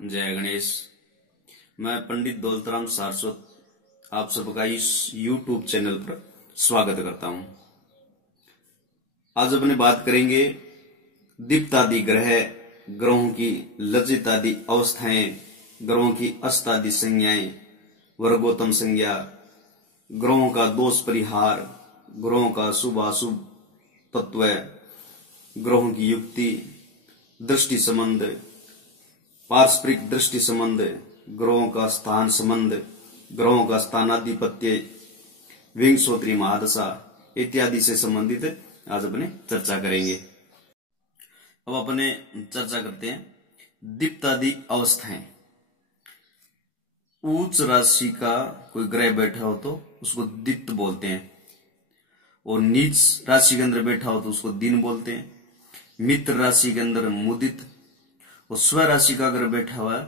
जय गणेश। मैं पंडित दौलतराम सारस्वत आप सबका इस YouTube चैनल पर स्वागत करता हूं। आज अपने बात करेंगे दीप्तादि ग्रहों की लज्जितादि अवस्थाएं, ग्रहों की अस्तादि संज्ञाएं, वर्गोत्तम संज्ञा, ग्रहों का दोष परिहार, ग्रहों का शुभ अशुभ तत्व, ग्रहों की युक्ति, दृष्टि संबंध, पारस्परिक दृष्टि संबंध, ग्रहों का स्थान संबंध, ग्रहों का स्थानाधिपत्य, विंशोत्तरी महादशा इत्यादि से संबंधित आज अपने चर्चा करेंगे। अब अपने चर्चा करते हैं दीप्तादि अवस्थाएं। उच्च राशि का कोई ग्रह बैठा हो तो उसको दीप्त बोलते हैं, और नीच राशि के अंदर बैठा हो तो उसको दिन बोलते हैं। मित्र राशि के अंदर मुदित, और स्व राशि का अगर बैठा हुआ है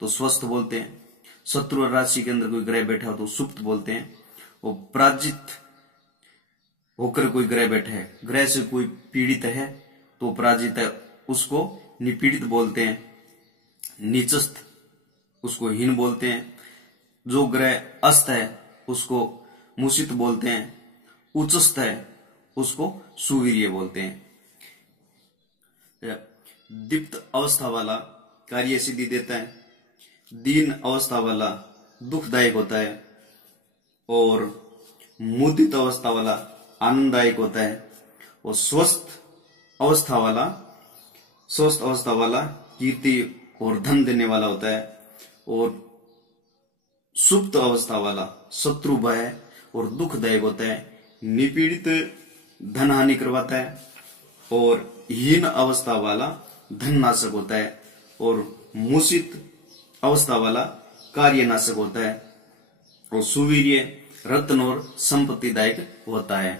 तो स्वस्थ बोलते हैं। शत्रु राशि के अंदर कोई ग्रह बैठा हो तो सुप्त बोलते हैं। और पराजित होकर कोई ग्रह बैठा है, ग्रह से कोई पीड़ित है तो पराजित है, उसको निपीड़ित बोलते हैं। नीचस्थ उसको हीन बोलते हैं। जो ग्रह अस्त है उसको मूषित बोलते हैं। उच्चस्थ है उसको सुवीर्य बोलते हैं। दीप्त अवस्था वाला कार्य सिद्धि देता है, दीन अवस्था वाला दुखदायक होता है, और मुदित अवस्था वाला आनंददायक होता है, और स्वस्थ अवस्था वाला कीर्ति और धन देने वाला होता है, और सुप्त अवस्था वाला शत्रु भय और दुखदायक होता है, निपीड़ित धन हानि करवाता है, और हीन अवस्था वाला धन नाशक होता है, और मूषित अवस्था वाला कार्य नाशक होता है, और सुवीर्य रत्न और संपत्तिदायक होता है।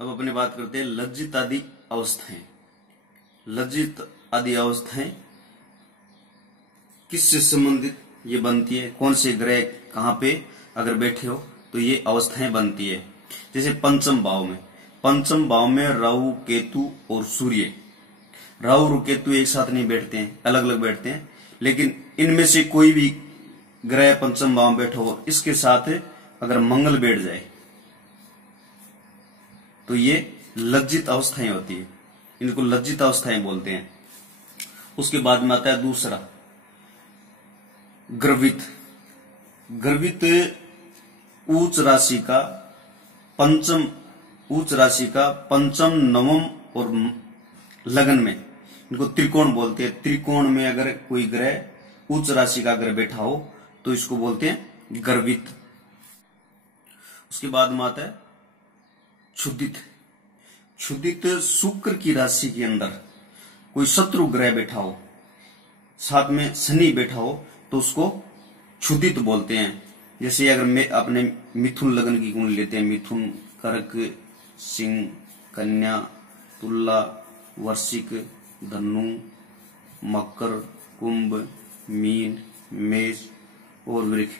अब अपने बात करते हैं लज्जित आदि अवस्थाएं। लज्जित आदि अवस्थाएं किससे संबंधित ये बनती है, कौन से ग्रह कहां पे अगर बैठे हो तो ये अवस्थाएं बनती है। जैसे पंचम भाव में राहु, केतु और सूर्य। राहु और केतु एक साथ नहीं बैठते हैं, अलग अलग बैठते हैं, लेकिन इनमें से कोई भी ग्रह पंचम भाव में बैठा हो, इसके साथ अगर मंगल बैठ जाए तो ये लज्जित अवस्थाएं होती है, इनको लज्जित अवस्थाएं बोलते हैं। उसके बाद में आता है दूसरा गर्वित। गर्वित उच्च राशि का पंचम, नवम और लगन में, इनको त्रिकोण बोलते हैं। त्रिकोण में अगर कोई ग्रह उच्च राशि का अगर बैठा हो तो इसको बोलते हैं गर्वित। उसके बाद में आता है क्षुधित। क्षुधित शुक्र की राशि के अंदर कोई शत्रु ग्रह बैठा हो, साथ में शनि बैठा हो तो उसको क्षुधित बोलते हैं। जैसे अगर मैं अपने मिथुन लगन की कुंडली लेते हैं, मिथुन, कर्क, सिंह, कन्या, तुला, वृश्चिक, धनु, मकर, कुंभ, मीन, मेष और वृक्ष,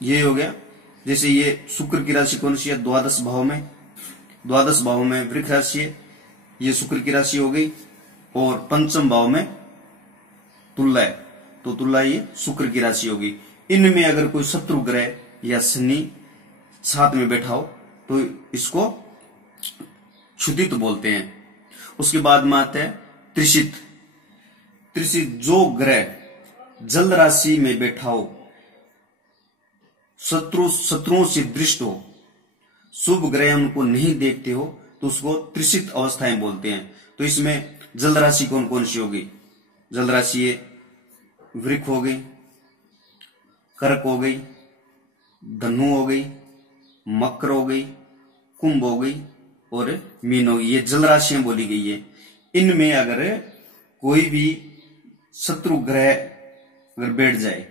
ये हो गया। जैसे ये शुक्र की राशि कौन सी है, द्वादश भाव में वृक्ष राशि है, ये शुक्र की राशि हो गई। और पंचम भाव में तुला है तो तुला ये शुक्र की राशि होगी। इनमें अगर कोई शत्रु ग्रह या शनि साथ में बैठा हो तो इसको क्षुधित बोलते हैं। उसके बाद में आता है त्रिषित। जो ग्रह जल राशि में बैठा हो, शत्रुओं से दृष्ट हो, शुभ ग्रह उनको नहीं देखते हो तो उसको त्रिषित अवस्थाएं बोलते हैं। तो इसमें जल राशि कौन कौन सी होगी? जल राशि ये वृक्ष हो गई, कर्क हो गई, धनु हो गई, मकर हो गई, कुंभ हो गई और मीन हो गई। ये जल राशियां बोली गई है। इनमें अगर कोई भी शत्रु ग्रह अगर बैठ जाए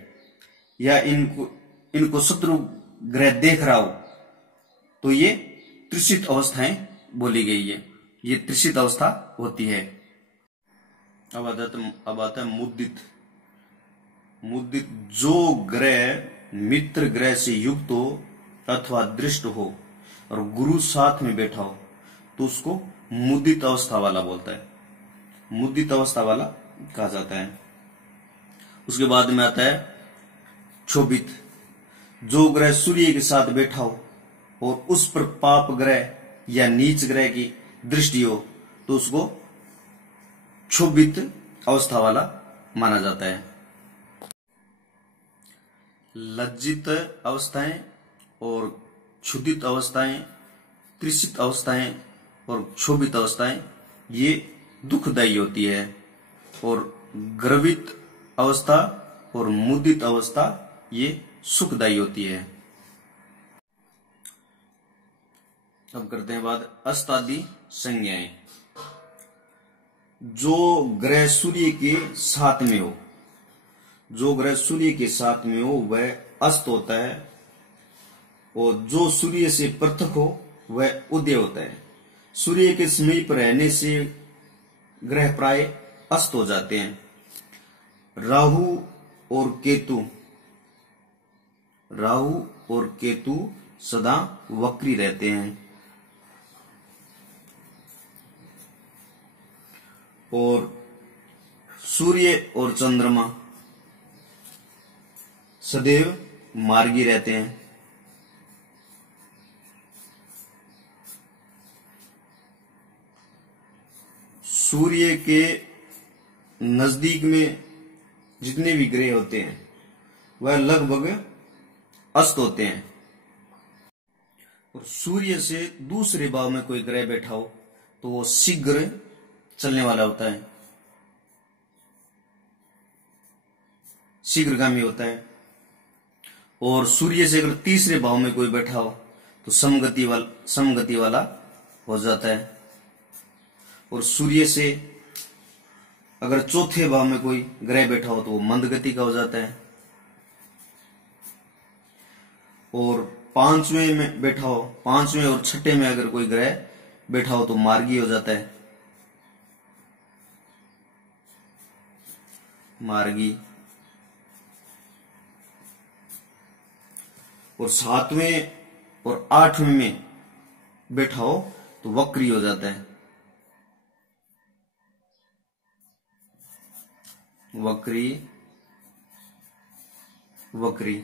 या इनको शत्रु ग्रह देख रहा हो तो ये त्रिषित अवस्थाएं बोली गई है। ये त्रिषित अवस्था होती है। अब आता है मुद्दित। जो ग्रह मित्र ग्रह से युक्त हो अथवा दृष्ट हो और गुरु साथ में बैठा हो तो उसको मुदित अवस्था वाला बोलता है, मुदित अवस्था वाला कहा जाता है। उसके बाद में आता है क्षोभित। जो ग्रह सूर्य के साथ बैठा हो और उस पर पाप ग्रह या नीच ग्रह की दृष्टि हो तो उसको क्षोभित अवस्था वाला माना जाता है। लज्जित अवस्थाएं और क्षुधित अवस्थाएं, त्रिषित अवस्थाएं और क्षोभित अवस्थाएं ये दुखदायी होती है, और गर्वित अवस्था और मुदित अवस्था ये सुखदायी होती है। अब करते हैं बात अस्तादि संज्ञाएं। जो ग्रह सूर्य के साथ में हो, जो ग्रह सूर्य के साथ में हो वह अस्त होता है, और जो सूर्य से पृथक हो वह उदय होता है। सूर्य के समीप रहने से ग्रह प्राय अस्त हो जाते हैं। राहु और केतु, राहु और केतु सदा वक्री रहते हैं, और सूर्य और चंद्रमा सदैव मार्गी रहते हैं। सूर्य के नजदीक में जितने भी ग्रह होते हैं वह लगभग अस्त होते हैं, और सूर्य से दूसरे भाव में कोई ग्रह बैठा हो तो वो शीघ्र चलने वाला होता है, शीघ्रगामी होता है। और सूर्य से अगर तीसरे भाव में कोई बैठा हो तो समगति वाला हो जाता है, और सूर्य से अगर चौथे भाव में कोई ग्रह बैठा हो तो वो मंदगति का हो जाता है, और पांचवें में बैठा हो, पांचवें और छठे में अगर कोई ग्रह बैठा हो तो मार्गी हो जाता है, मार्गी। और सातवें और आठवें में बैठा हो तो वक्री हो जाता है, वक्री, वक्री।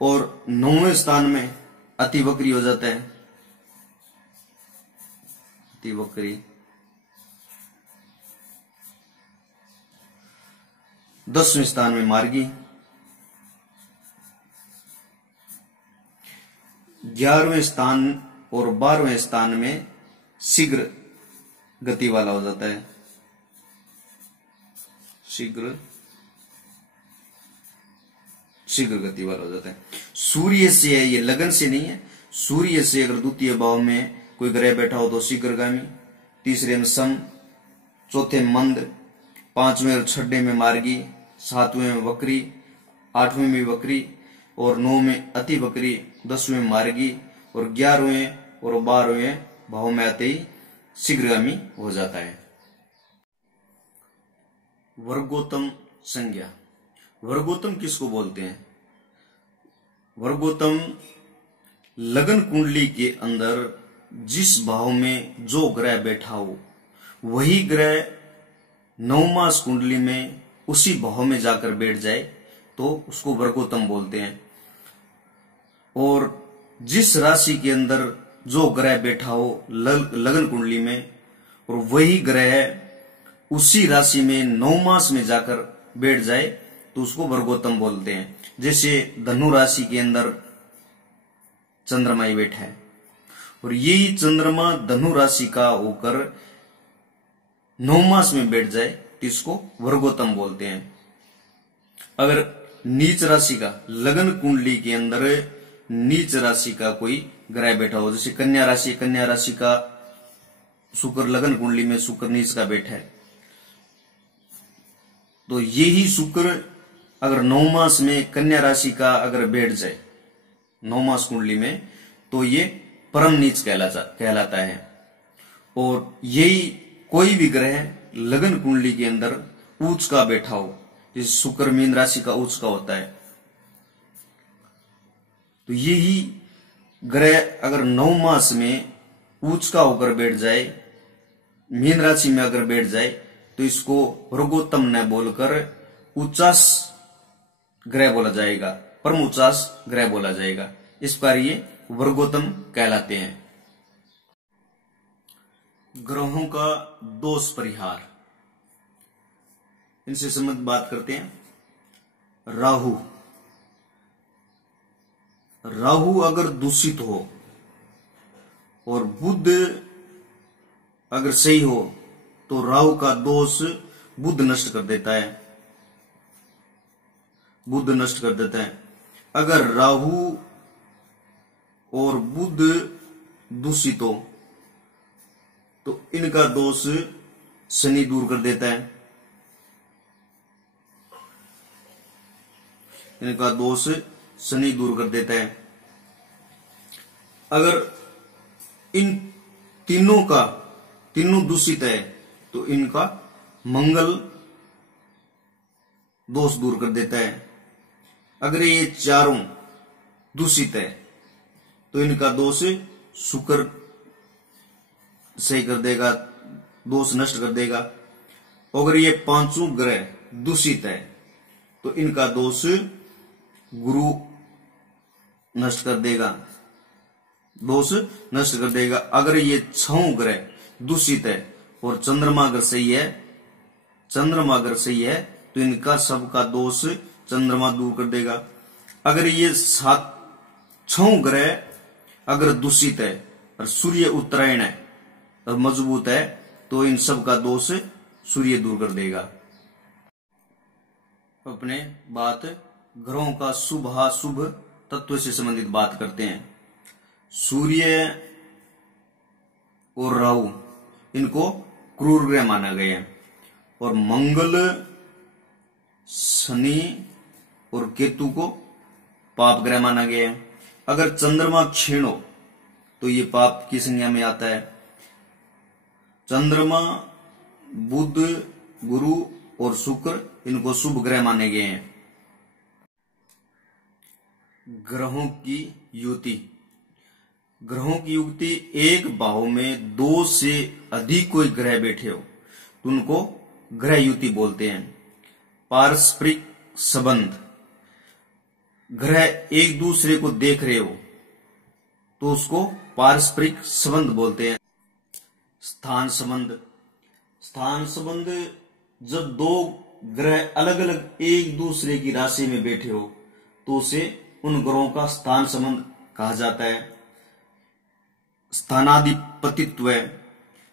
और नौवें स्थान में अति वक्री हो जाता है, अति वक्री। 10वें स्थान में मार्गी। 11वें स्थान और 12वें स्थान में शीघ्र गति वाला हो जाता है, शीघ्र गति वाला हो जाता है। सूर्य से है, ये लगन से नहीं है। सूर्य से अगर द्वितीय भाव में कोई ग्रह बैठा हो तो शीघ्रगामी, तीसरे में सम, चौथे में मंद, पांचवें और छठे में मार्गी, सातवें में वक्री, आठवें में वक्री, और 9 में अति वक्री, 10वें में मार्गी, और 11वें और 12वें भाव में आते ही शीघ्रगामी हो जाता है। वर्गोत्तम संज्ञा। वर्गोत्तम किसको बोलते हैं? वर्गोत्तम लगन कुंडली के अंदर जिस भाव में जो ग्रह बैठा हो वही ग्रह नवमास कुंडली में उसी भाव में जाकर बैठ जाए तो उसको वर्गोत्तम बोलते हैं। और जिस राशि के अंदर जो ग्रह बैठा हो लगन कुंडली में, और वही ग्रह उसी राशि में नवमास में जाकर बैठ जाए तो उसको वर्गोत्तम बोलते हैं। जैसे धनु राशि के अंदर चंद्रमा ही बैठा है, और यही चंद्रमा धनु राशि का होकर नवमास में बैठ जाए तो इसको वर्गोत्तम बोलते हैं। अगर नीच राशि का, लगन कुंडली के अंदर नीच राशि का कोई ग्रह बैठा हो, जैसे कन्या राशि का शुक्र लगन कुंडली में शुक्र नीच का बैठा है, तो यही शुक्र अगर नवमास में कन्या राशि का अगर बैठ जाए नवमास कुंडली में तो ये परम नीच कहलाता है। और यही कोई भी ग्रह लगन कुंडली के अंदर उच्च का बैठा हो, जैसे शुक्र मीन राशि का उच्च का होता है, तो यही ग्रह अगर नवमास में उच्च का होकर बैठ जाए, मीन राशि में अगर बैठ जाए तो इसको वर्गोत्तम न बोलकर उच्चास ग्रह बोला जाएगा, परम उच्चास ग्रह बोला जाएगा। इस पर ये वर्गोत्तम कहलाते हैं। ग्रहों का दोष परिहार, इनसे संबंधित बात करते हैं। राहु, राहु अगर दूषित हो और बुध अगर सही हो तो राहु का दोष बुध नष्ट कर देता है, बुध नष्ट कर देता है। अगर राहु और बुध दूषित हो तो इनका दोष शनि दूर कर देता है, इनका दोष शनि दूर कर देता है। अगर इन तीनों दूषित है तो इनका मंगल दोष दूर कर देता है। अगर ये चारों दूषित है तो इनका दोष शुक्र सही कर देगा, दोष नष्ट कर देगा। अगर ये पांचों ग्रह दूषित है तो इनका दोष गुरु नष्ट कर देगा, दोष नष्ट कर देगा। अगर ये 6 ग्रह दूषित है और चंद्रमा अगर सही है, चंद्रमा अगर सही है तो इनका सबका दोष चंद्रमा दूर कर देगा। अगर ये 6 ग्रह अगर दूषित है और सूर्य उत्तरायण है और मजबूत है तो इन सब का दोष सूर्य दूर कर देगा। अपने बात ग्रहों का शुभ अशुभ तत्व से संबंधित बात करते हैं। सूर्य और राहु इनको क्रूर ग्रह माना गया है और मंगल, शनि और केतु को पाप ग्रह माना गया है। अगर चंद्रमा क्षीण हो तो ये पाप की संज्ञा में आता है। चंद्रमा, बुध, गुरु और शुक्र इनको शुभ ग्रह माने गए हैं। ग्रहों की युति, ग्रहों की युति एक भाव में 2 से अधिक कोई ग्रह बैठे हो तो उनको ग्रह युति बोलते हैं। पारस्परिक संबंध, ग्रह एक दूसरे को देख रहे हो तो उसको पारस्परिक संबंध बोलते हैं। स्थान संबंध, स्थान संबंध जब 2 ग्रह अलग अलग एक दूसरे की राशि में बैठे हो तो उसे उन ग्रहों का स्थान संबंध कहा जाता है। स्थानाधिपतित्व,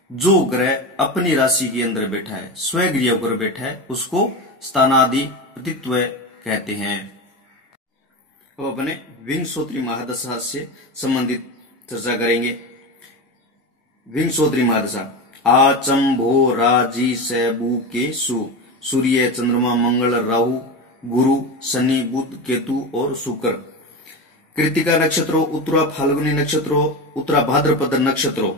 जो ग्रह अपनी राशि के अंदर बैठा है, स्वगृह पर बैठा है, उसको स्थानाधिपतित्व कहते हैं। अब अपने विंशोत्तरी महादशा से संबंधित चर्चा करेंगे। विंशोत्तरी महादशा, आचंभो राजी सैबु के सु, सूर्य, चंद्रमा, मंगल, राहु, गुरु, शनि, बुध, केतु और शुक्र। कृतिका नक्षत्रों, उत्तरा फाल्गुनी नक्षत्रों, उत्तरा भाद्रपद नक्षत्रों,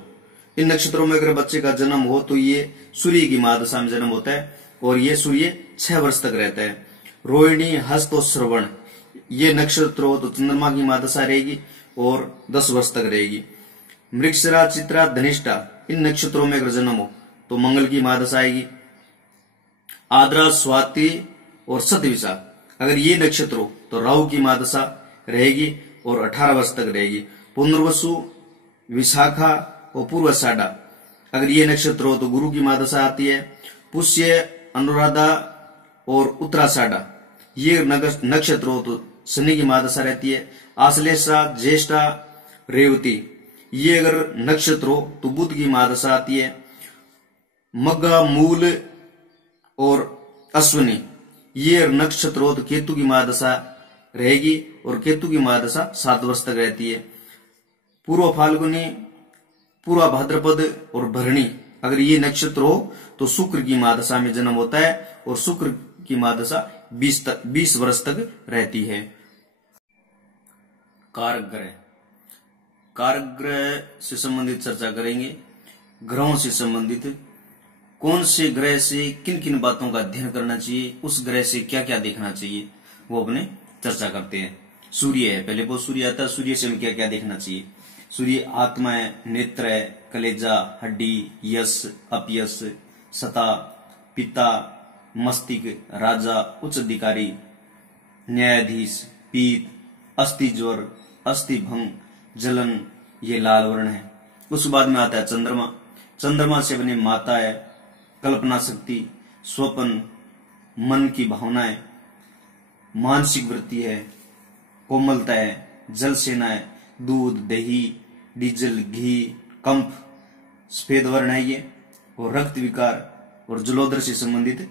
इन नक्षत्रों में अगर बच्चे का जन्म हो तो ये सूर्य की महादशा में जन्म होता है और ये सूर्य 6 वर्ष तक रहता है। रोहिणी, हस्त और श्रवण, ये नक्षत्र हो तो चंद्रमा की महादशा रहेगी और 10 वर्ष तक रहेगी। मृगशिरा, चित्रा, धनिष्ठा, इन नक्षत्रों में अगर जन्म हो तो मंगल की महादशा आएगी। आद्रा, स्वाति और सतविशा, अगर ये नक्षत्र हो तो राहु की महादशा रहेगी और 18 वर्ष तक रहेगी। पुनर्वसु, विशाखा और पूर्वाषाढ़ा, अगर ये नक्षत्र हो तो गुरु की महादशा आती है। पुष्य, अनुराधा और उत्तराषाढ़ा, ये नक्षत्र हो तो शनि की महादशा रहती है। आश्लेषा, ज्येष्ठा, रेवती, ये अगर नक्षत्र हो तो बुध की महादशा आती है। मघा, मूल और अश्विनी, ये नक्षत्र हो तो केतु की महादशा रहेगी और केतु की महादशा 7 वर्ष तक रहती है। पूर्व फाल्गुनी, पूर्व भाद्रपद और भरणी, अगर ये नक्षत्र हो तो शुक्र की महादशा में जन्म होता है और शुक्र की महादशा 20 वर्ष तक रहती है। कारक ग्रह, कारक ग्रह से संबंधित चर्चा करेंगे। ग्रहों से संबंधित कौन से ग्रह से किन किन बातों का अध्ययन करना चाहिए, उस ग्रह से क्या क्या देखना चाहिए, वो अपने चर्चा करते हैं। सूर्य है, पहले वो सूर्य आता है, सूर्य से हमें क्या क्या देखना चाहिए। सूर्य आत्मा है, नेत्र है, कलेजा, हड्डी, यश, अपयश, सता, पिता, मस्तिष्क, राजा, उच्च अधिकारी, न्यायाधीश, पीत, अस्थि ज्वर, अस्थि भंग, जलन, ये लाल वर्ण है। उसके बाद में आता है चंद्रमा। चंद्रमा से बने माता है, कल्पना शक्ति, स्वप्न, मन की भावनाएं, मानसिक वृत्ति है, कोमलता है, जल सेना है, दूध, दही, डीजल, घी, कंप, सफेद वर्ण है ये, और रक्त विकार और जलोदर से संबंधित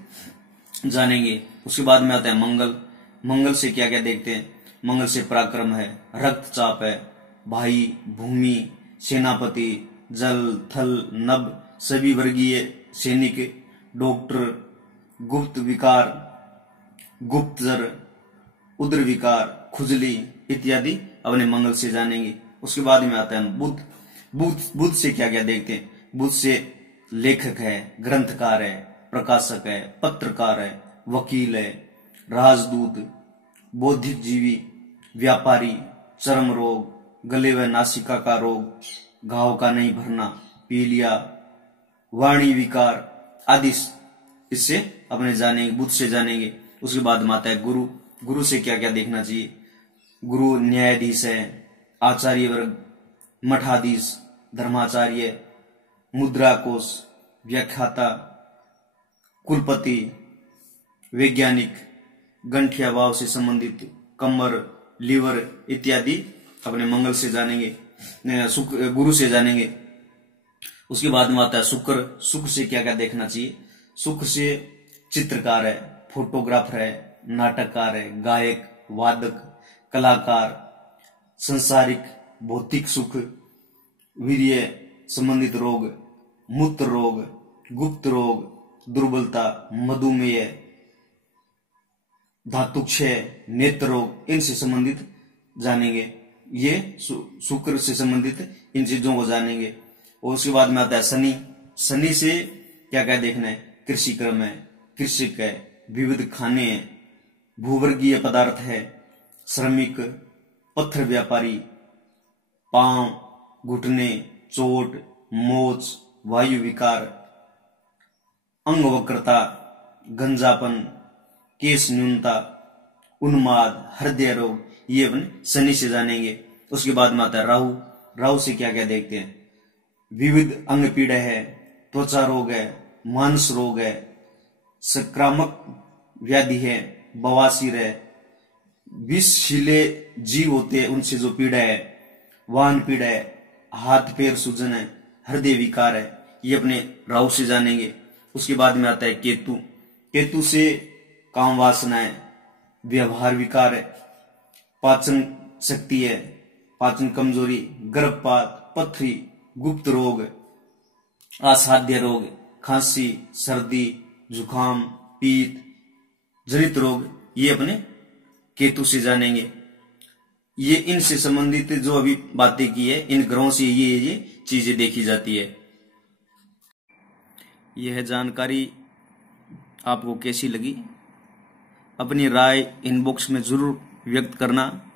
जानेंगे। उसके बाद में आता है मंगल। मंगल से क्या क्या देखते हैं? मंगल से पराक्रम है, रक्तचाप है, भाई, भूमि, सेनापति, जल, थल, नभ, सभी वर्गीय सैनिक, डॉक्टर, गुप्त विकार, गुप्तचर, उदर विकार, खुजली इत्यादि अपने मंगल से जानेंगे। उसके बाद में आता है बुध। बुध से क्या क्या देखते हैं? बुध से लेखक है, ग्रंथकार है, प्रकाशक है, पत्रकार है, वकील है, राजदूत, बौद्धिक जीवी, व्यापारी, चर्म रोग, गले व नासिका का रोग, घाव का नहीं भरना, पीलिया, वाणी विकार आदि इससे अपने जानेंगे, बुध से जानेंगे। उसके बाद में आता है गुरु। गुरु से क्या क्या देखना चाहिए? गुरु न्यायाधीश है, आचार्य वर्ग, मठाधीश, धर्माचार्य, मुद्रा कोश, व्याख्याता, कुलपति, वैज्ञानिक, गंठिया भाव से संबंधित, कमर, लीवर इत्यादि अपने मंगल से जानेंगे, गुरु से जानेंगे। उसके बाद में आता है शुक्र। शुक्र से क्या क्या देखना चाहिए? शुक्र से चित्रकार है, फोटोग्राफर है, नाटककार है, गायक, वादक, कलाकार, संसारिक, भौतिक सुख, वीर्य संबंधित रोग, मूत्र रोग, गुप्त रोग, दुर्बलता, मधुमेह, धातुक्षय, नेत्र रोग, इनसे संबंधित जानेंगे। ये शुक्र से संबंधित इन चीजों को जानेंगे। और उसके बाद में आता है शनि। शनि से क्या क्या देखना है? कृषि क्रम है, कृषक है, विविध खाने हैं, भूवर्गीय पदार्थ है, श्रमिक, पत्थर व्यापारी, पांव, घुटने, चोट, मोच, वायु विकार, अंग वक्रता, गंजापन, केश न्यूनता, उन्माद, हृदय रोग, ये अपन शनि से जानेंगे। उसके बाद में आता है राहु। राहु से क्या क्या देखते हैं? विविध अंग पीड़ा है, त्वचा रोग है, मांस रोग है, संक्रामक व्याधि है, बवासीर है, विषशीले जीव होते हैं उनसे जो पीड़ा है, वाहन पीड़ा है, हाथ पैर सूजन है, हृदय विकार है, ये अपने राहु से जानेंगे। उसके बाद में आता है केतु। केतु से काम वासना है, व्यवहार विकार है, पाचन शक्ति है, पाचन कमजोरी, गर्भपात, पथरी, गुप्त रोग, असाध्य रोग, खांसी, सर्दी, जुकाम, पीत जनित रोग, ये अपने केतु से जानेंगे। ये इनसे संबंधित जो अभी बातें की है, इन ग्रहों से ये चीजें देखी जाती है। यह जानकारी आपको कैसी लगी? अपनी राय इनबॉक्स में जरूर व्यक्त करना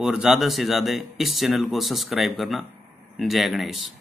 और ज्यादा से ज्यादा इस चैनल को सब्सक्राइब करना। जय गणेश।